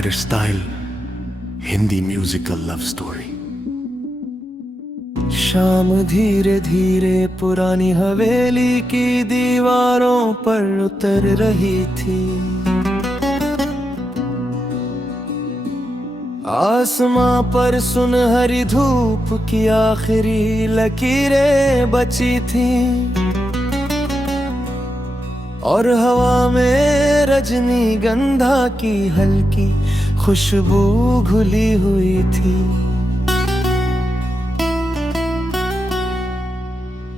Schneider style Hindi musical love story. शाम धीरे धीरे पुरानी हवेली की दीवारों पर उतर रही थी। आसमां पर सुनहरी धूप की आखिरी लकीरें बची थी और हवा में रजनीगंधा की हल्की खुशबू घुली हुई थी।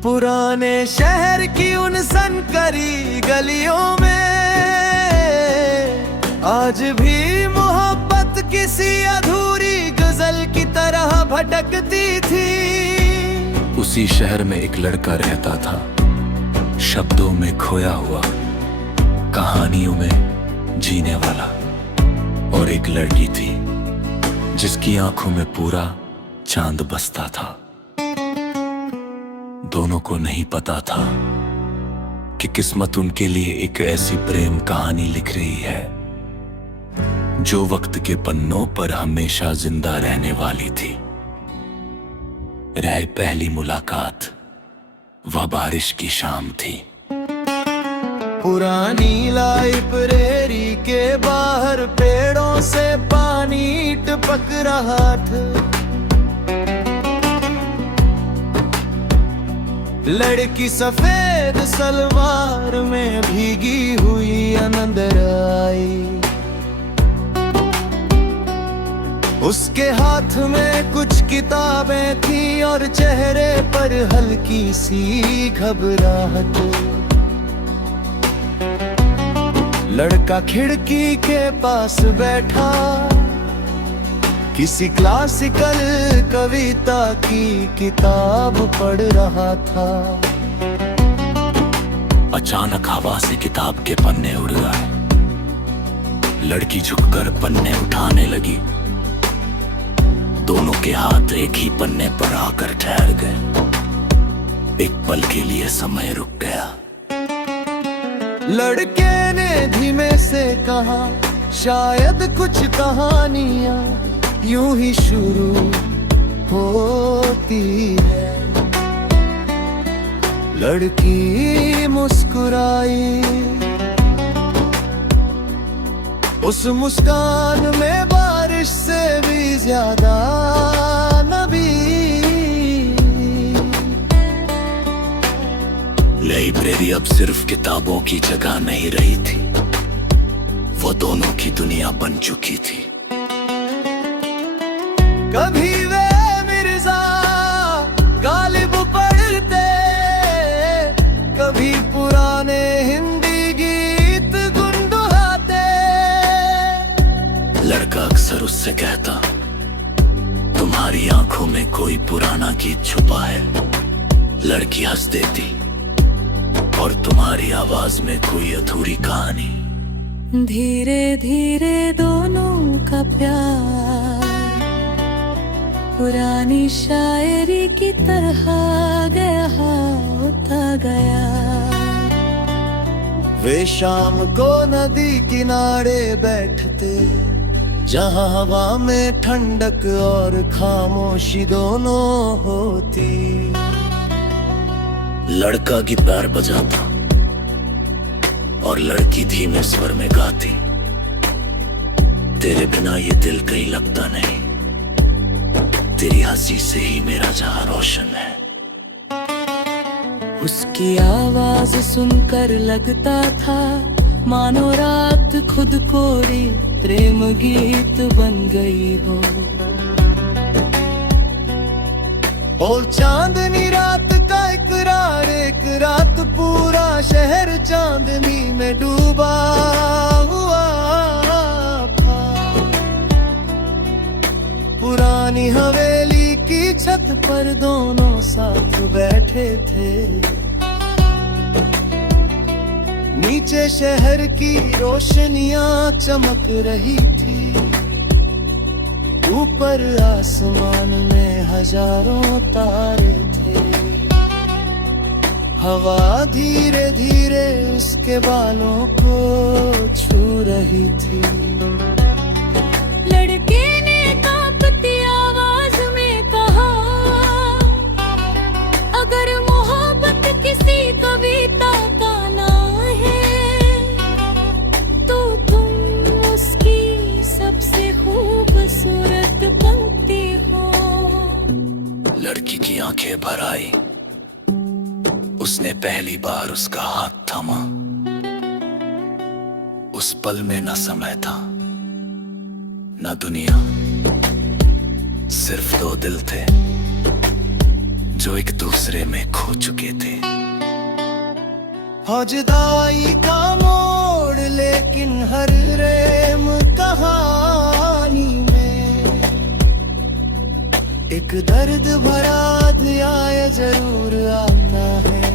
पुराने शहर की उन सनकरी गलियों में आज भी मोहब्बत किसी अधूरी गजल की तरह भटकती थी। उसी शहर में एक लड़का रहता था, शब्दों में खोया हुआ, कहानियों में जीने वाला। और एक लड़की थी जिसकी आंखों में पूरा चांद बसता था। दोनों को नहीं पता था कि किस्मत उनके लिए एक ऐसी प्रेम कहानी लिख रही है जो वक्त के पन्नों पर हमेशा जिंदा रहने वाली थी। रह पहली मुलाकात वह बारिश की शाम थी। पुरानी लाइब्रेरी के बाहर पेड़ों से पानी टपक रहा था। लड़की सफेद सलवार में भीगी हुई अंदर आई। उसके हाथ में कुछ किताबें थी और चेहरे पर हल्की सी घबराहट। लड़का खिड़की के पास बैठा किसी क्लासिकल कविता की किताब पढ़ रहा था। अचानक हवा से किताब के पन्ने उड़ गए। लड़की झुककर पन्ने उठाने लगी। दोनों के हाथ एक ही पन्ने पर आकर ठहर गए। एक पल के लिए समय रुक गया। लड़के ने धीमे से कहा, शायद कुछ कहानियां यूं ही शुरू होती है। लड़की मुस्कुराई। उस मुस्कान में बारिश से भी ज्यादा नबी। लाइब्रेरी अब सिर्फ किताबों की जगह नहीं रही थी, वो दोनों की दुनिया बन चुकी थी। कभी वे मिर्जा गालिब पढ़ते, कभी पुराने हिंदी गीत गुनगुनाते। लड़का अक्सर उससे कहता, तुम्हारी आंखों में कोई पुराना गीत छुपा है। लड़की हंस देती, और तुम्हारी आवाज में कोई अधूरी कहानी। धीरे धीरे दोनों का प्यार पुरानी शायरी की तरह गया होता गया। वे शाम को नदी किनारे बैठते, जहां हवा में ठंडक और खामोशी दोनों होती। लड़का गिटार बजाता और लड़की धीमे स्वर में गाती। तेरे बिना ये दिल कहीं लगता नहीं, तेरी हंसी से ही मेरा जहां रोशन है। उसकी आवाज सुनकर लगता था मानो रात खुद कोरी प्रेम गीत बन गई हो। और चांदनी रात का इकरार, एक रात पूरा शहर चांदनी में डूबा हुआ था। पुरानी हवेली की छत पर दोनों साथ बैठे थे। नीचे शहर की रोशनियां चमक रही थी। ऊपर आसमान में हजारों तारे थे। हवा धीरे धीरे उसके बालों को छू रही थी। खूबसूरत पंक्ति हो। लड़की की आंखें भर आई, उसने पहली बार उसका हाथ थामा। उस पल में न समय था न दुनिया, सिर्फ दो दिल थे जो एक दूसरे में खो चुके थे। हाँ जुदाई का मोड़, लेकिन हर रेम कहानी में एक दर्द भरा दिया जरूर आता है।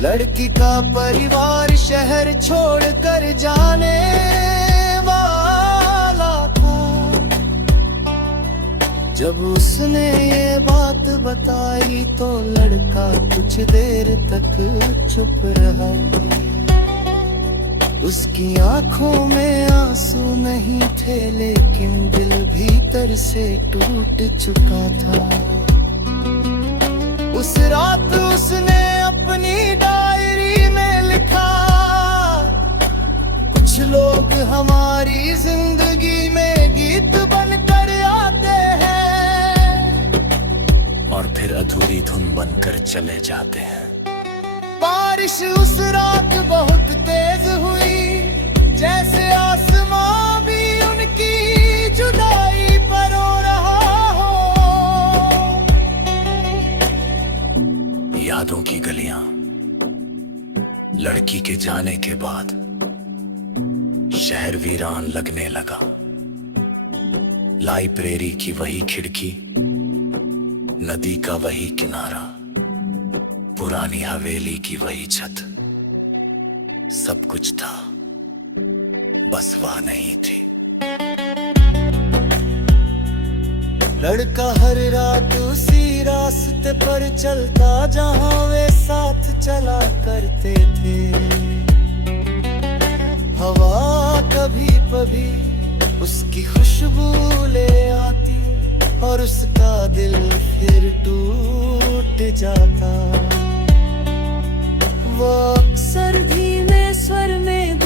लड़की का परिवार शहर छोड़कर जाने वाला था। जब उसने ये बात बताई तो लड़का कुछ देर तक चुप रहा। उसकी आंखों में आंसू नहीं थे, लेकिन दिल भीतर से टूट चुका था। उस रात उसने अपनी डायरी में लिखा, कुछ लोग हमारी जिंदगी में गीत बनकर आते हैं और फिर अधूरी धुन बनकर चले जाते हैं। बारिश उस रात बहुत तेज हुई, जैसे आसमां भी उनकी जुदाई पर रो रहा हो। यादों की गलियां लड़की के जाने के बाद शहर वीरान लगने लगा। लाइब्रेरी की वही खिड़की, नदी का वही किनारा, पुरानी हवेली की वही छत, सब कुछ था, बस वह नहीं थी। लड़का हर रात उसी रास्ते पर चलता जहां वे साथ चला करते थे। हवा कभी कभी उसकी खुशबू ले आती और उसका दिल फिर टूट जाता। वो अक्सर धीमे स्वर में